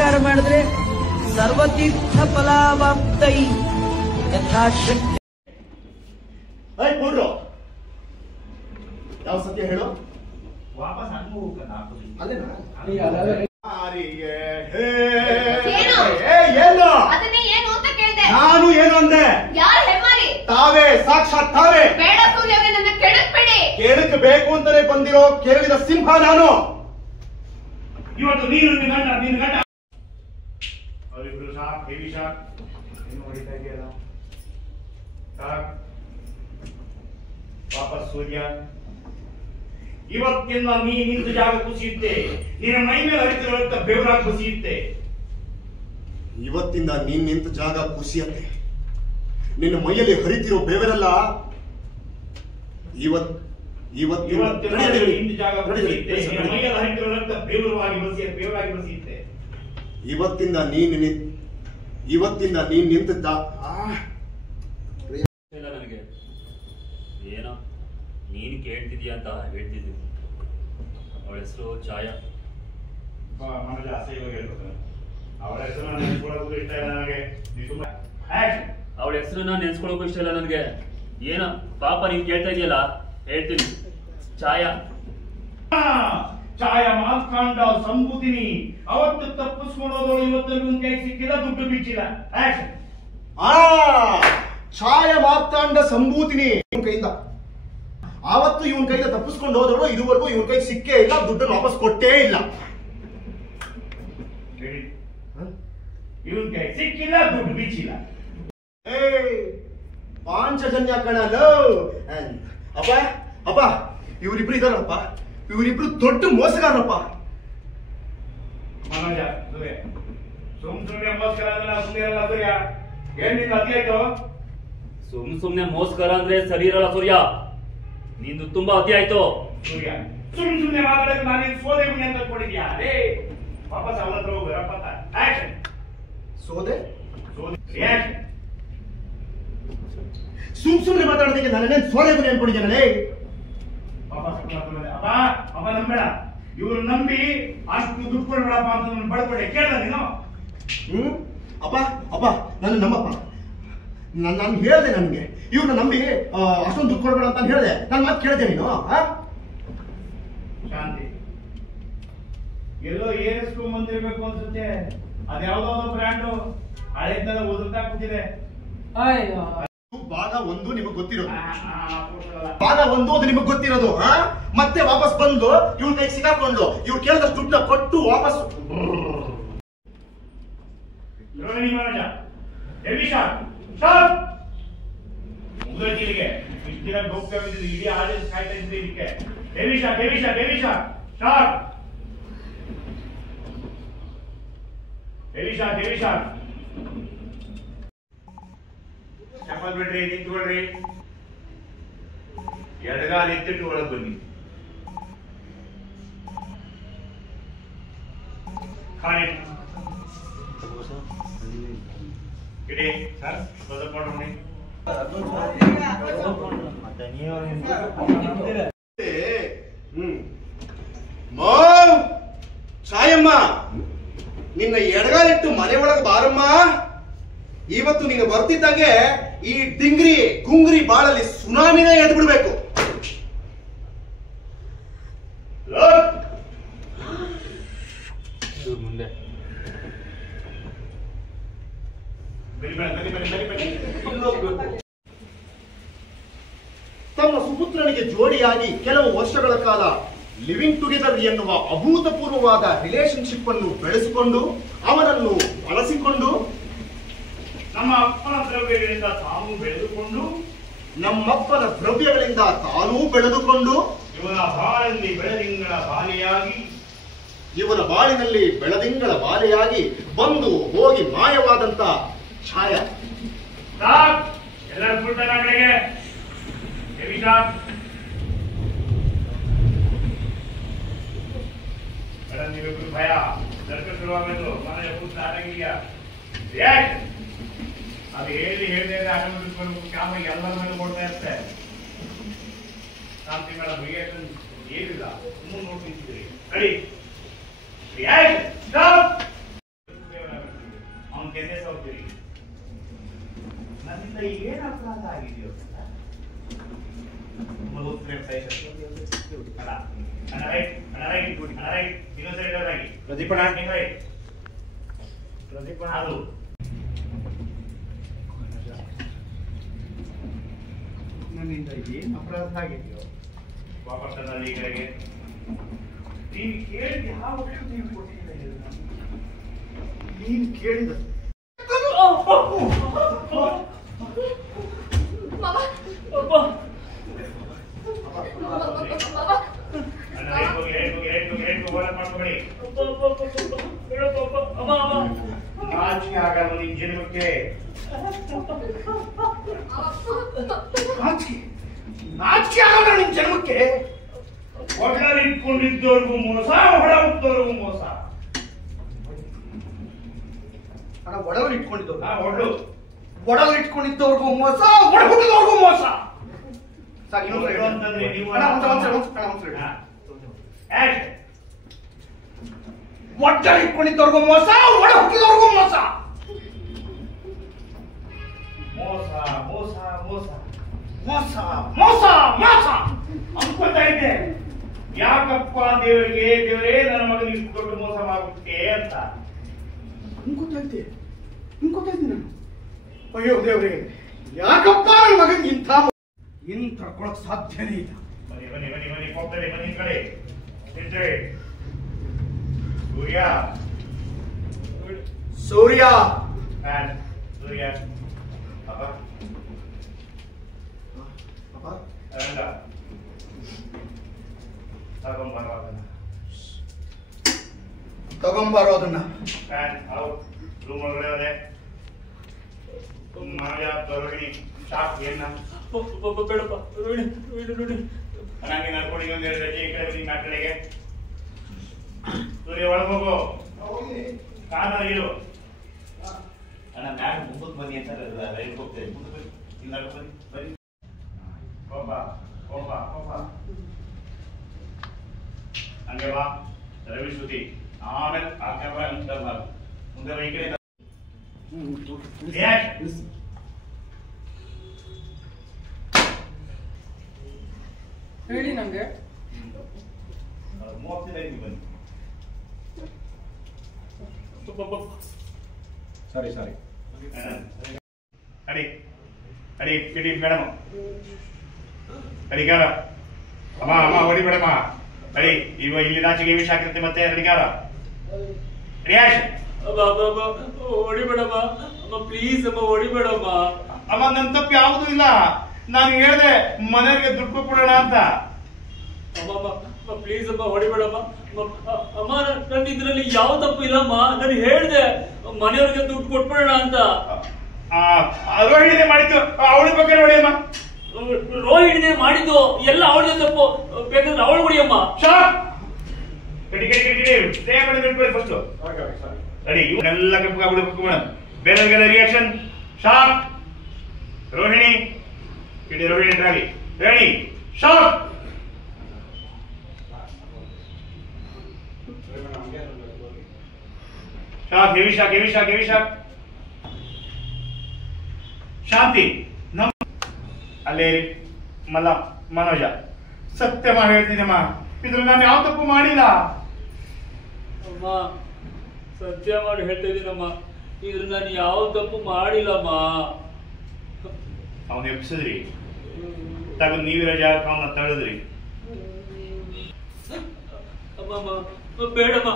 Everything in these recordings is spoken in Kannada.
ನಮಸ್ಕಾರ ಮಾಡಿದ್ರೆ ಸರ್ವತೀರ್ಥ ಫಲಾವಾಪ್ತೈ ಯಥಾಶಕ್ತಿ. ಪೂರ್ರು ಯಾವ ಸತ್ಯ ಹೇಳು? ವಾಪಸ್ ನಾನು ಏನು ಅಂದೆ? ತಾವೇ ಸಾಕ್ಷಾತ್ ತಾವೇ ಕೇಳಕ್ಕೆ ಬೇಕು ಅಂತಾನೆ ಬಂದಿರೋ ಕೇಳಿದ ಸಿಂಹ ನಾನು. ಇವತ್ತು ನೀನು ಗಂಡ ಅವರಿಬ್ರು ಶಾಕ್ ಹೆವಿ ಶಾಕ್ ಏನು ಹೊಡಿತಾ ಇದೆಯಲ್ಲ ಶಾಕ್. ವಾಪಸ್ ಸೂರ್ಯ ಇವತ್ತಿಂದ ನೀ ನಿಂತ ಜಾಗ ಕುಸಿಯುತ್ತೆ. ನಿನ್ನ ಮೈ ಮೇಲೆ ಹರಿತಿರುವಂತ ಬೆವರಾಗಿ ಕುಸಿಯುತ್ತೆ. ಇವತ್ತಿಂದ ನೀನ್ ನಿಂತ ಜಾಗ ಕುಸಿಯತ್ತೆ. ನಿನ್ನ ಮೈಯಲ್ಲಿ ಹರಿತಿರೋ ಬೆವರೆಲ್ಲ ಇವತ್ತಿಂದ ನೀನ್ ನಿಂತದ್ದ ನನಗೆ ಏನೋ ನೀನು ಕೇಳ್ತಿದೀಯ ಅಂತ ಹೇಳ್ತಿದ್ದೀನಿ. ಅವಳ ಹೆಸರು ಛಾಯಾ. ಮನೋಜ ಅಸಹ್ಯವಾಗಿ ಹೇಳ್ತಾರೆ. ಅವಳ ಹೆಸರು ನೆನೆಸ್ಕೊಳ್ಳೋದು ಇಷ್ಟ ಇಲ್ಲ ನನಗೆ. ಅವಳ ಹೆಸರನ್ನ ನೆನ್ಸ್ಕೊಳ್ಳೋಕು ಇಷ್ಟ ಇಲ್ಲ ನನಗೆ. ಏನೋ ಪಾಪ ನೀನ್ ಕೇಳ್ತಾ ಇದೆಯಲ್ಲ ಹೇಳ್ತೀನಿ. ಛಾಯಾ ಮಾರ್ಕಾಂಡ ಸಂಬೂದಿನಿ. ಅವತ್ತು ತಪ್ಪಿಸ್ಕೊಳ್ಳೋದು ಇವತ್ತು ಕೈ ಸಿಕ್ಕಿಲ್ಲ, ದುಡ್ಡು ಬಿಚ್ಚಿಲ್ಲ. ಛಾಯಾ ಮಾರ್ತಾಂಡ ಸಂಭೂತಿನಿ ಇವನ್ ಕೈಯಿಂದ. ಆವತ್ತು ಇವನ್ ಕೈಯಿಂದ ತಪ್ಪಿಸ್ಕೊಂಡು ಹೋದವರು ಇದುವರೆಗೂ ಇವನ್ ಕೈ ಸಿಕ್ಕೇ ಇಲ್ಲ, ದುಡ್ಡನ್ನು ವಾಪಸ್ ಕೊಟ್ಟೇ ಇಲ್ಲ. ಇವನ್ ಕೈ ಸಿಕ್ಕಿಲ್ಲ, ದುಡ್ಡು ಬಿಚ್ಚಿಲ್ಲ. ಪಾಂಚಜನ್ಯ ಕಣಲು. ಅಪ್ಪ ಅಪ್ಪ ಇವರಿಬ್ರು ಇದಾರಪ್ಪ, ಇವರಿಬ್ರು ದೊಡ್ಡ ಮೋಸಗಾರಪ್ಪ. ಮನೋಜ ಸೂರ್ಯ ಸುಮ್ನೆ ಮೋಸ್ಕರ ಅಂದ್ರೆ ಸುಮ್ಮನೆ ಇರಲ್ಲ ಸೂರ್ಯ. ಏನ್ ನಿಂದ ಅತಿ ಆಯ್ತು? ಸುಮ್ನೆ ಮೋಸ್ಕರ ಅಂದ್ರೆ ಸರಿ ಇರಲ್ಲ ಸೂರ್ಯ. ನಿಂದು ತುಂಬಾ ಅತಿ ಆಯ್ತು ಸೂರ್ಯ. ಸುಮ್ನೆ ಮಾತಾಡಕ್ಕೆ ನಾನು ಸೋದೆ ಗುಣಿ ಅಂತ ಕೊಟ್ಟಿದ್ಯಾ? ಅದೇ ವಾಪಸ್ ಅವನ ಹತ್ರ ಹೋಗಿ ರಪ್ಪತ್ತ. ಆಕ್ಷನ್. ಸೋದೆ ರಿಯಾಕ್ಷನ್. ಸುಮ್ನೆ ಮಾತಾಡೋದಕ್ಕೆ ನಾನೇನ್ ಸೋದೆ ಗುಣಿ ಅನ್ಕೊಂಡಿದ್ದೇನೆ. ಅಪ್ಪ ನಂಬೇಡ. ಇವ್ರು ನಂಬಿ ಅಷ್ಟು ದುಡ್ಡು ಕೊಡ್ಬೇಡಪ್ಪ ಅಂತ ಬಡ್ಕೊಡೆ ಕೇಳ್ದ ನೀನು? ಅಪ್ಪ ಅಪ್ಪ ನನ್ನ ನಮ್ಮಪ್ಪ ನಾನು ಹೇಳ್ದೆ. ನನ್ಗೆ ಇವ್ರನ್ನ ನಂಬಿ ಅಷ್ಟೊಂದು ದುಡ್ಡು ಕೊಡ್ಬೇಡ ಅಂತ ಹೇಳ್ದೆ. ನನ್ನ ಮಾತು ಕೇಳ್ದೆ ನೀನು? ಶಾಂತಿ ಎಲ್ಲೋ ಏರಿಸ್ಕೊಂಡ್ ಬಂದಿರ್ಬೇಕು ಅನ್ಸುತ್ತೆ. ಅದ್ಯಾವ್ದೋ ಬ್ರ್ಯಾಂಡು ಹಳೆದೆಲ್ಲ ಒದರ್ತಾ ಕೂತಿದೆ. ಭಾಗ 1 ನಿಮಗೆ ಗೊತ್ತಿರೋದು, ಭಾಗ 1 ಅದು ನಿಮಗೆ ಗೊತ್ತಿರೋದು. ಮತ್ತೆ ವಾಪಸ್ ಬಂದು ಇವ್ರ ಕೈ ಸಿಗಾಕೊಂಡು ಇವ್ರು ಕೇಳಿದಷ್ಟು ದುಡ್ಡನ್ನ ಕೊಟ್ಟು ವಾಪಸ್. Rohini Manoja heavy shock shock. ಮುಗಿದಿಗೆ ಇಷ್ಟು ದಿನ ಹೋಗ್ತಾ ಇದ್ದಿದ್ದು ಇಡೀ ಆಡಿಯನ್ಸ್ ಕಾಯ್ತಾ ಇದ್ದಿದ್ದು ಇದಕ್ಕೆ. Heavy shock heavy shock heavy shock shock heavy shock heavy shock. Chappal ಬಿಡ್ರಿ, ನಿಂತ್ಕೊಳ್ರಿ. ಎಡಗಾಲ ಎತ್ತಿಟ್ಟು ಒಳಗೆ ಬನ್ನಿ. ಇಡಿ ಸರ್ ಸ್ವಲ್ಪ ನೋಡಿ. ಛಾಯಮ್ಮ, ನಿನ್ನ ಎಡಗಾಲಿಟ್ಟು ಮನೆ ಒಳಗೆ ಬಾರಮ್ಮ. ಇವತ್ತು ನೀನು ಬರ್ತಿದ್ದಾಗೆ ಈ ಡಿಂಗ್ರಿ ಗುಂಗ್ರಿ ಬಾಳಲ್ಲಿ ಸುನಾಮಿನೇ ಎದ್ದು ಬಿಡ್ಬೇಕು. ಮುಂದೆ ತಮ್ಮ ಸುಪುತ್ರನಿಗೆ ಜೋಡಿಯಾಗಿ ಕೆಲವು ವರ್ಷಗಳ ಕಾಲ ಲಿವಿಂಗ್ ಟುಗೆದರ್ ಎನ್ನುವ ಅಭೂತಪೂರ್ವವಾದ ರಿಲೇಶನ್ಶಿಪ್ ಅನ್ನು ಬೆಳೆಸಿಕೊಂಡು ಅವನನ್ನು ಬಳಸಿಕೊಂಡು ನಮ್ಮ ಅಪ್ಪನ ದ್ರವ್ಯಗಳಿಂದ ತಾನು ಬೆಳೆದುಕೊಂಡು ಇವನ ಬಾಳಿನಲ್ಲಿ ಬೆಳದಿಂಗಳ ಬಾಲೆಯಾಗಿ ಬಂದು ಹೋಗಿ ಮಾಯವಾದಂತ ಛಾಯ. ಎಲ್ಲರೂ ಫುಲ್ಟನ ಕಡೆಗೆ ಮೇಡಮ್, ನೀವಿಬ್ರು ಭಯ ದರ್ಕ ಶುರುವಾಗಬೇಕು. ಮನೆಯ ಕೂತ ಆಟಾಗಿದೆಯಾ? ಅದು ಹೇಳಿದೆ ಆಟೋಮೆಟಿಕ್ ಬರಬೇಕು. ಕ್ಯಾಮ್ರಾ ಎಲ್ಲರ ಮೇಲೆ ಕೊಡ್ತಾ ಇರುತ್ತೆ. ಶಾಂತಿ ಮೇಡಮ್ ಏನಿಲ್ಲ, ಸುಮ್ಮನೆ ನೋಡ್ತಿದ್ದೀರಿ. ರೆಡಿ? ಕೆನ್ನೆ ಸೌಕರ್ಯ ನನ್ನಿಂದ ಏನು ಅಪರಾಧ ಆಗಿದೆಯೋ ಪ್ರದೀಪಣ್ಣ ಅದು ನನ್ನಿಂದ ಏನು ಅಪರಾಧ ಆಗಿದೆಯೋ ವಾಪಸ್ ಈ ಕಡೆಗೆ ನೀನು ಕೇಳಿದ ಯಾವ ವರ್ಷ ನೀವು ಕೊಟ್ಟಿದ್ದೀರ ನೀನು ಕೇಳಿದ ನಾಚಿಕೆ ಆಗಲ್ಲ ನಿನ್ ಜನ್ಮಕ್ಕೆ ನಾಚಿಕೆ ಆಗಲ್ಲ ನಿನ್ ಜನ್ಮಕ್ಕೆ ಒಡಲಲ್ಲಿ ಇಟ್ಕೊಂಡಿದ್ದವ್ರಿಗೂ ಮೋಸ ಹೊಡ ಹುಟ್ಟೋರ್ಗೂ ಮೋಸ ಒಡಲಲ್ಲಿ ಇಟ್ಕೊಂಡಿದ್ದವ್ರು ಒಡಲಲ್ಲಿ ಇಟ್ಕೊಂಡಿದ್ದವ್ರಿಗೂ ಮೋಸ ಒಡ ಹುಟ್ಟಿದವ್ರಿಗೂ ಮೋಸ ಅಂತಂದ್ರೆ ನೀವು ಒಟ್ಟಲ್ಲಿ ಇಟ್ಕೊಂಡಿದ್ದವ್ರಿಗೂ ಮೋಸ ಒಡ ಹುಟ್ಟಿದವ್ರಿಗೂ ಮೋಸ ಮೋಸ ಮೋಸ ಮೋಸ ಮೋಸ ಮೋಸ ಮೋಸ ಅನ್ಕೊತಾ ಇದ್ದೆ ಯಾಕಪ್ಪ ದೇವರೇ ನನ್ನ ಮಗನಿಗೆ ದೊಡ್ಡ ಮೋಸ ಮಾಡ್ಬಿಟ್ಟೆ ಅಂತ ಅನ್ಕೊತಾ ಇದ್ದೆ ನಾನು ಅಯ್ಯೋ ದೇವರೇ ಯಾಕಪ್ಪ ನನ್ನ ಮಗನಿಗೆ ಇಂಥ ಕೊಳಕ್ ಸಾಧ್ಯನೇ ಇಲ್ಲ ಬನ್ನಿ ಬನ್ನಿ ಬನ್ನಿ ಬನ್ನಿ ಹೋಗ್ತಾರೆ ಬನ್ನಿ ಕಡೆ ನಿಂತೇವೆ ಸೂರ್ಯ ಸೂರ್ಯ ಸೂರ್ಯ ಅಪ್ಪ ಅಪ್ಪ ಅರಂಗ ತಗೊಂಬಾರೋ ಅದನ್ನ ರೂಮ್ ಒಳಗಡೆ ರೋಹಿಣಿ ಶಾಪ್ ಏನ ಬೇಡಪ್ಪ ರೋಹಿಣಿ ನನಗೆ ನಡ್ಕೊಂಡು ಒಂದು ಎರಡು ರಜೆ ಈ ಕಡೆ ಬನ್ನಿ ಆ ಕಡೆಗೆ ಸೂರ್ಯ ಒಳಗೆ ಹೋಗು ಕಾಲ ಇರು ಅಣ್ಣ ಮ್ಯಾಗ ಮುಂದಕ್ಕೆ ಬನ್ನಿ ಅಂತ ರೈಲ್ ಹೋಗ್ತೇವೆ ಮುಂದೆ ಬನ್ನಿ ಬನ್ನಿ ಬನ್ನಿ ಹೋಗ ಹೋಗ ಹೋಗ ಹಂಗೆ ಬಾ ರವಿ ಶ್ರುತಿ ಆಮೇಲೆ ಆ ಕ್ಯಾಮ್ರಾ ಮುಂದೆ ಈ ಕಡೆ ಹೇಳಿ ನಂಗೆ ಬನ್ನಿ ಸಾರಿ ಅಡಿ ಅಡಿ ಇಡಿ ಮೇಡಮ್ ಅಡಿಗಾರ ಅಮ್ಮ ಹೊಡಿ ಮೇಡಮ್ಮ ಅಡಿ ಇವ ಇಲ್ಲಿ ನಾಚಿಗೆ ವಿಷ ಹಾಕಿರುತ್ತೆ ಮತ್ತೆ ಅಡಿಗಾರ ರಿಯಾಕ್ಷನ್ ಹೊಡಿಬೇಡಮ್ಮ ಅಮ್ಮ ಪ್ಲೀಸ್ ಅಮ್ಮ ಹೊಡಿಬೇಡಮ್ಮ ಅಮ್ಮ ನನ್ನ ತಪ್ಪು ಯಾವುದೂ ಇಲ್ಲ ನಾನು ಹೇಳಿದೆ ಮನೆಯವರಿಗೆ ದುಡ್ಡು ಕೊಡೋಣ ಅಂತ ಅಮ್ಮ ಪ್ಲೀಸ್ ಅಮ್ಮ ಹೊಡಿಬೇಡಮ್ಮ ಅಮ್ಮ ನನ್ನ ಇದ್ರಲ್ಲಿ ಯಾವ ತಪ್ಪು ಇಲ್ಲಮ್ಮ ನಾನು ಹೇಳ್ದೆ ಮನೆಯವ್ರಿಗೆ ದುಡ್ಡು ಕೊಟ್ಬಿಡೋಣ ಅಂತ ರೋಹಿಣಿನೇ ಮಾಡಿದ್ದು ಅವಳ ಬಗ್ಗೆ ನೋಡಿಯಮ್ಮ ರೋಹಿಣಿನೇ ಮಾಡಿದ್ದು ಎಲ್ಲ ಅವಳದೇ ತಪ್ಪು ಬೇಕಾದ್ರೆ ಅವಳು ಹೊಡಿಯಮ್ಮ ಫಸ್ಟ್ ರೆಡಿ ಇವನ್ನೆಲ್ಲ ಕಪ್ಪು ಮೇಡಮ್ ಬೇರೆಯವರಿಗೆಲ್ಲ ರಿಯಾಕ್ಷನ್ ಶಾಪ್ ರೋಹಿಣಿ ಇಡೀ ರೋಹಿಣಿ ಡ್ರಾಗಿ ready shock shock heavy shock Shanti ಅಲ್ಲೇ ಮನೋಜ ಸತ್ಯ ಹೇಳ್ತೀನಮ್ಮ ಇದ್ರಲ್ಲಿ ನಾನು ಯಾವ ತಪ್ಪು ಮಾಡಿಲ್ಲ ಅಮ್ಮ ಸತ್ಯ ಮಾಡಿ ಹೇಳ್ತಾ ಇದ್ದೀನಮ್ಮ ಇದ್ರ ನಾನು ಯಾವ ತಪ್ಪು ಮಾಡಿಲ್ಲಮ್ಮ ಅವನು ಎಬ್ಸಿದ್ರಿ ತಗೊಂಡು ನೀವಿರೋ ಜಾಗಕ್ಕೆ ಅವನ್ನ ತಳೆದ್ರಿ ಅಮ್ಮ ಬೇಡಮ್ಮ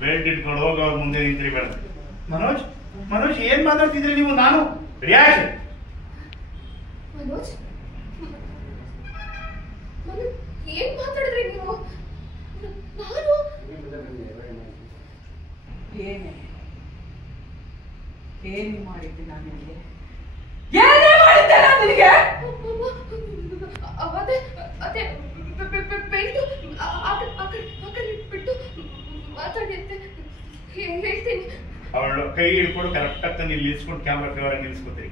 ಬೆಲ್ಟ್ ಇಟ್ಕೊಂಡು ಹೋಗ ಅವ್ರ ಮುಂದೆ ನಿಂತ್ರಿ ಬೇಡ ಮನೋಜ್ ಏನ್ ಮಾತಾಡ್ತಿದ್ರಿ ನೀವು ನಾನು ರಿಯಾಕ್ಷನ್ ಮನೋಜ್ ಏನ್ ಮಾತಾಡಿದ್ರಿ ನೀವು ನಾನು ಏನೇ ಮಾಡಿದ್ದೆ ನಾನು ನಿನಗೆ ಏನೇ ಮಾಡಿದ್ದೆ ನಾನು ನಿನಗೆ ಅದೇ ಬೆಲ್ಟು ಬಿಟ್ಟು ಮಾತಾಡಿ ಅಂತ ಹೇಳ್ತೀನಿ ಅವಳು ಕೈ ಹಿಡ್ಕೊಂಡು ಕರೆಕ್ಟ್ ಆಗಿ ನೀವು ನಿಲ್ಸ್ಕೊಂಡು ಕ್ಯಾಮ್ರಾ ಫೇವರ್ ಆಗಿ ನಿಲ್ಸ್ಕೊತೀರಿ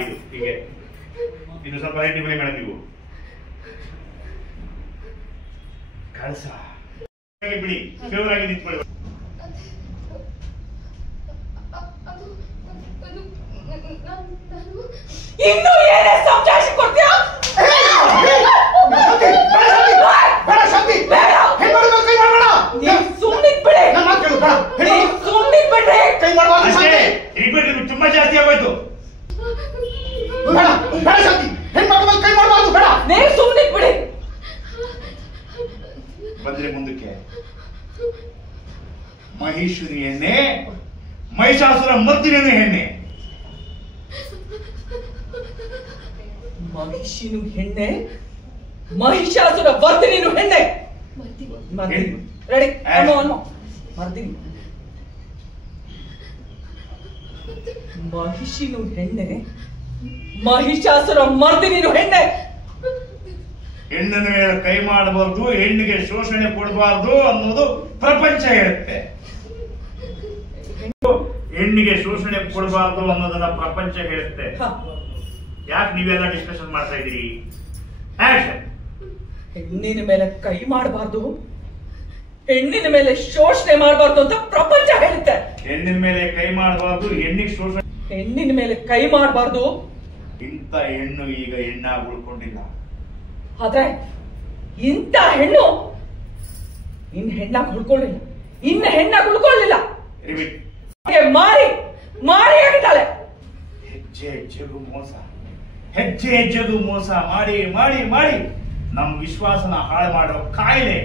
ಇದು ಹೀಗೆ ಇನ್ನು ಸ್ವಲ್ಪ ಹೈಟ್ ಬನ್ನಿ ಮೇಡಮ್ ನೀವು ಕಳಸ ಬಿಡಿ, ಫೇವರ್ ಆಗಿ ನಿಂತ್ಕೊಳ್ಳಿ. ಇನ್ನು ಏನೇ ಸಂಜಾಷ ಕೊಡ್ತೀಯಾ? ತುಂಬಾ ಜಾಸ್ತಿ ಆಗೋಯ್ತು. ಬಂದ್ರೆ ಮುಂದಕ್ಕೆ ಮಹಿಷುನಿ ಹೆಣ್ಣೆ, ಮಹಿಷಾಸುರ ಮರ್ದಿನಿ ಹೆಣ್ಣೆ. ಮಹಿಷಿನು ಹೆಣ್ಣೆ, ಮಹಿಷಾಸುರ ವರ್ಧಿನಿನು ಹೆಣ್ಣೆ. ರೆಡಿ? ಮರ್ದಿನಿ. ಮಹಿಷಿನು ಹೆಣ್ಣೆ, ಮಹಿಷಾಸುರ ಮರ್ದಿನಿನು ಹೆಣ್ಣೆ. ಹೆಣ್ಣಿನ ಮೇಲೆ ಕೈ ಮಾಡಬಾರ್ದು, ಹೆಣ್ಣಿಗೆ ಶೋಷಣೆ ಕೊಡಬಾರ್ದು ಅನ್ನೋದು ಪ್ರಪಂಚ ಹೇಳುತ್ತೆ. ಹೆಣ್ಣಿಗೆ ಶೋಷಣೆ ಕೊಡಬಾರ್ದು ಅನ್ನೋದನ್ನ ಪ್ರಪಂಚ ಹೇಳುತ್ತೆ. ಯಾಕೆ ನೀವೆಲ್ಲ ಡಿಸ್ಕಷನ್ ಮಾಡ್ತಾ ಇದ್ದೀರಿ? ಹೆಣ್ಣಿನ ಮೇಲೆ ಕೈ ಮಾಡಬಾರ್ದು, ಹೆಣ್ಣಿನ ಮೇಲೆ ಶೋಷಣೆ ಮಾಡಬಾರ್ದು ಅಂತ ಪ್ರಪಂಚ ಹೇಳುತ್ತೆ. ಹೆಣ್ಣಿನ ಮೇಲೆ ಕೈ ಮಾಡಬಾರ್ದು, ಹೆಣ್ಣಿಗೆ ಶೋಷಣೆ, ಹೆಣ್ಣಿನ ಮೇಲೆ ಕೈ ಮಾಡಬಾರ್ದು. ಇಂಥ ಹೆಣ್ಣು ಈಗ ಹೆಣ್ಣಾಗಿ ಉಳ್ಕೊಂಡಿಲ್ಲ. ಆದ್ರೆ ಇಂಥ ಹೆಣ್ಣು ಇನ್ನು ಹೆಣ್ಣಾಗಿ ಉಳ್ಕೊಳ್ಳಿಲ್ಲ, ಇನ್ನು ಹೆಣ್ಣಾಗಿ ಉಳ್ಕೊಳ್ಳಿಲ್ಲ. ಮಾರಿ ಮಾರಿ ಆಗಿದ್ದಾಳೆ. ಹೆಜ್ಜೆ ಹೆಜ್ಜೆಗೂ ಮೋಸ, ಹೆಜ್ಜೆ ಹೆಜ್ಜೆಗೂ ಮೋಸ ಮಾಡಿ ಮಾಡಿ ಮಾಡಿ ನಮ್ ವಿಶ್ವಾಸನ ಹಾಳು ಮಾಡೋ ಕಾಯಿಲೆ.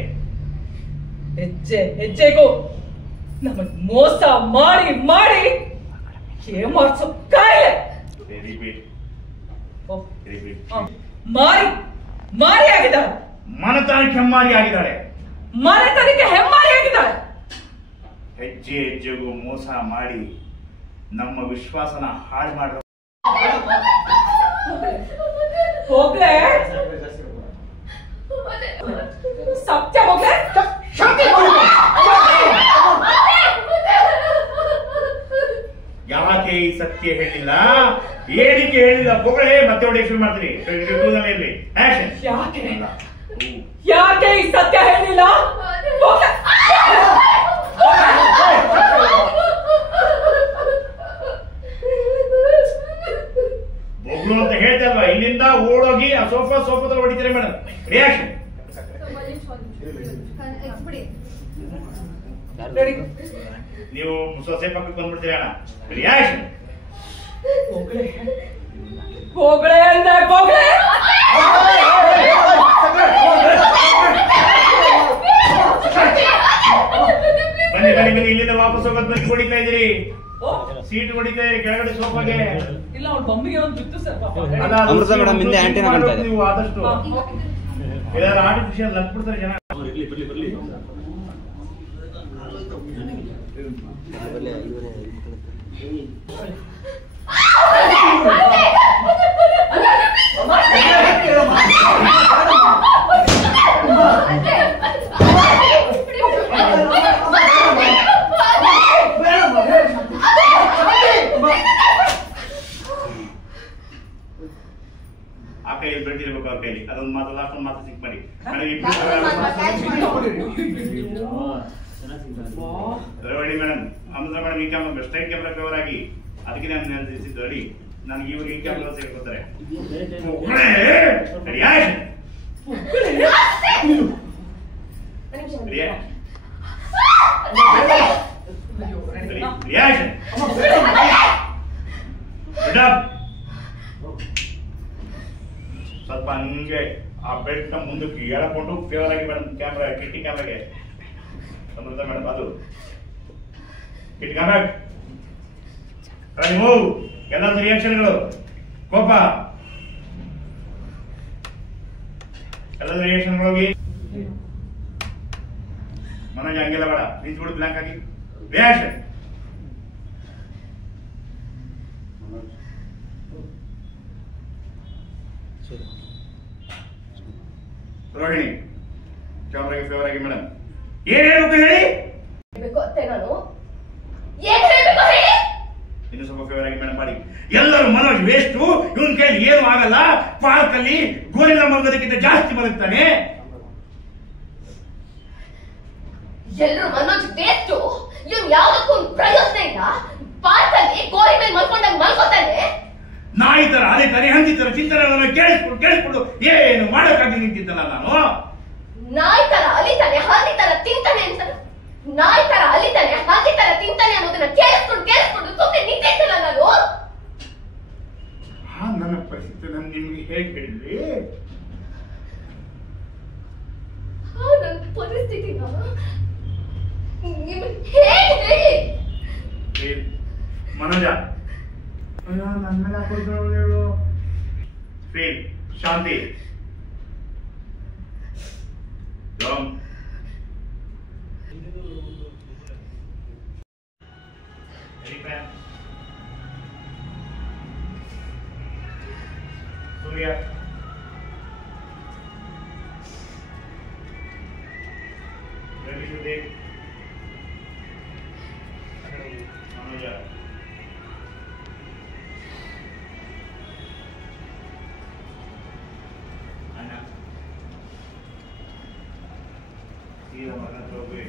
ಹೆಜ್ಜೆ ಹೆಜ್ಜೆಗೂ ನಮಗ್ ಮೋಸ ಮಾಡಿ ಮಾಡಿ ಏಮಾರ್ಸೋ ಕಾಯಿಲೆ. ಮಾರಿ ಮಾರಿ ಆಗಿದ್ದಾಳೆ. ಮನತನಕ್ಕೆ ಹೆಮ್ಮಾರಿ ಆಗಿದ್ದಾಳೆ. ಮನೆತನಕ್ಕೆ ಹೆಮ್ಮಾರಿ ಆಗಿದ್ದಾಳೆ. ಹೆಜ್ಜೆ ಹೆಜ್ಜೆಗೂ ಮೋಸ ಮಾಡಿ ನಮ್ಮ ವಿಶ್ವಾಸನ ಹಾಳು ಮಾಡೋ ಹೋಗ್ಲೆ ಸತ್ಯ ಹೋಗ್ಲೆ. ಯಾಕೆ ಈ ಸತ್ಯ ಹೇಳಿಲ್ಲ, ಏನಕ್ಕೆ ಹೇಳಿಲ್ಲ? ಬೊಗಳೆ ಮತ್ತೆ ಹೊಡೆಯಕ್ಕೆ ಶುರು ಮಾಡ್ತೀನಿ. ಯಾಕೆ ಈ ಸತ್ಯ ಹೇಳಿಲ್ಲ? ಬೊಗಳು ಅಂತ ಹೇಳ್ತಲ್ವಾ, ಇಲ್ಲಿಂದ ಓಡೋಗಿ ಆ ಸೋಫಾದಲ್ಲಿ ಹೊಡಿತೀರಿ ಮೇಡಮ್. ರಿಯಾಕ್ಷನ್. ನೀವು ಸೊಸೆ ಪಕ್ಕಕ್ಕೆ ಬಂದ್ಬಿಡ್ತೀರಿ ಅಣ್ಣ. ರಿಯಾಕ್ಷನ್. ಹೋಗ್ಳೆ ಅಂದೆ ಹೋಗ್ಳೆ. ಬನ್ನಿ ಬನ್ನಿ ಬನ್ನಿ, ಇಲ್ಲಿಂದ ವಾಪಸ್ ಹೋಗೋದ್ ಬಂದು ಹೊಡಿತಾ ಇದೀರಿ, ಸೀಟ್ ಹೊಡಿತಾ ಇದೀರಿ ಕೆಳಗಡೆ ಸೋಫಾಗೆ. ಇಲ್ಲ ಅವ್ರ ಬೊಮ್ಮಿಗೆ ಒಂದು ಬಿತ್ತು ಸರ್. ನೀವು ಆದಷ್ಟು ಎಲ್ಲಾರು ಆರ್ಟಿಫಿಷಿಯಲ್ ನಗ್ಬಿಡ್ತಾರೆ ಜನ. ಆ ಕೈಯಲ್ಲಿ ಬೆಟ್ಟಿರ್ಬೇಕು, ಅವ್ರ ಕೈಲಿ ಅದೊಂದು ಮಾತು ಲಾಸ್ಟ್ ಒಂದು ಮಾತು ಸಿಕ್ ಮಾಡಿ ರೆಡಿ ಮೇಡಮ್. ಅಮೃತ ಮೇಡಮ್ ಈ ಕ್ಯಾಮ್ರಾ ಸ್ಟ್ರೈಟ್ ಕ್ಯಾಮ್ರಾ ಕವರ್ ಆಗಿ, ಅದಕ್ಕೆ ನಾನು ನೆನಪಿಸಿದ್ದು ರೆಡಿ. ನನಗೆ ಇವಾಗ ಈ ಕ್ಯಾಮ್ರಾ ಸೇರ್ಕೊತಾರೆ. ಸ್ವಲ್ಪ ಹಂಗೆ ಆ ಬೆಲ್ಟ್ ನ ಮುಂದಕ್ಕೆ ಎಳಕೊಂಡು ಫೇವರ್ ಆಗಿ ಮೇಡಮ್ ಕ್ಯಾಮ್ರಾ ಕಿಟ್ಟಿ ಕ್ಯಾಮ್ರಾಗೆ ಅಮೃತ ಮೇಡಮ್ ಅದು ಕಿಟ್ಟಿ ಕ್ಯಾಮ್ರಾ ಮೂವ್. ಎಲ್ಲರ ರಿಯಾಕ್ಷನ್ಗಳು, ಕೋಪ, ಎಲ್ಲರ ರಿಯಾಕ್ಷನ್ಗಳು ಹೋಗಿ. ಮನೋಜ್ ಹಂಗೆಲ್ಲ ಬೇಡ, ನಿಂತ್ಬಿಡು ಬ್ಲಾಂಕ್ ಆಗಿ. ರಿಯಾಕ್ಷನ್. ರೋಹಿಣಿ ಕ್ಯಾಮ್ರಾಗೆ ಫೇವರ್ ಆಗಿ ಮೇಡಮ್. ಏನ್ ಹೇಳ್ಬೇಕು ಹೇಳಿ? ಇನ್ನು ಸ್ವಲ್ಪ ಫೇವರ್ ಆಗಿ ಮೇಡಮ್ ಮಾಡಿ. ಎಲ್ಲರೂ ಮನೋಜ್ ವೇಸ್ಟ್, ಇವನ್ ಕೈಲಿ ಏನು ಆಗಲ್ಲ, ಪಾರ್ಕ್ ಅಲ್ಲಿ ಗೋರಿಲ್ಲ ಮಲಗೋದಕ್ಕಿಂತ ಜಾಸ್ತಿ ಮಲಗ್ತಾನೆ. ಎಲ್ರು ಮನೋಜ್ ವೇಸ್ಟು. ಇವ್ನು ಯಾವತ್ತೂ ಒಂದು ಪ್ರಯೋಜನ ಇಲ್ಲ. ಪಾರ್ಕಲ್ಲಿ ಗೋರಿ ಮೇಲೆ ಮಲ್ಕೊಂಡಂಗ್ ಮಲ್ಕೋತಾನೆ. ನಾಯಿ ತರ ಅದೇ ತಲೆ ಹಂದಿ ತರ ಚಿಂತನೆಗಳನ್ನು ಕೇಳಿಸ್ಕೊಂಡು ಏನು ಮಾಡಕ್ಕಾಗಿ ನಿಂತಿದ್ದಲ್ಲ ನಾನು. ನಾಯಿ ತರ ಅಲಿತಾನೆ, ಹಂದಿ ತರ ತಿಂತಾನೆ ಅಂತ. ನಾಯಿ ತರ ಅಲಿತಾನೆ, ಹಂದಿ ತರ ತಿಂತಾನೆ ಅನ್ನೋದನ್ನ ಕೇಳಿಸ್ಕೊಂಡು ಸುಮ್ಮನೆ ನಿಂತಿದ್ದಲ್ಲ ನಾನು. ನನ್ನ ಪರಿಸ್ಥಿತಿ ನಾನು ನಿಮ್ಗೆ ಹೇಗೆ ಹೇಳಿದ್ರಿ? ನನ್ನ ಪರಿಸ್ಥಿತಿನ ನಿಮ್ಗೆ ಹೇಗೆ ಹೇಳಿ? ಮನೋಜ ನನ್ನ ಮೇಲೆ ಹಾಕೋದು ಫೀಲ್ ಶಾಂತಿ ಸೂರ್ಯ ರವಿ ಸುದೇವ್ ಮನೋಜ ಅಣ್ಣ ಸೀದಾ ಮಗನ ಹೋಗಿ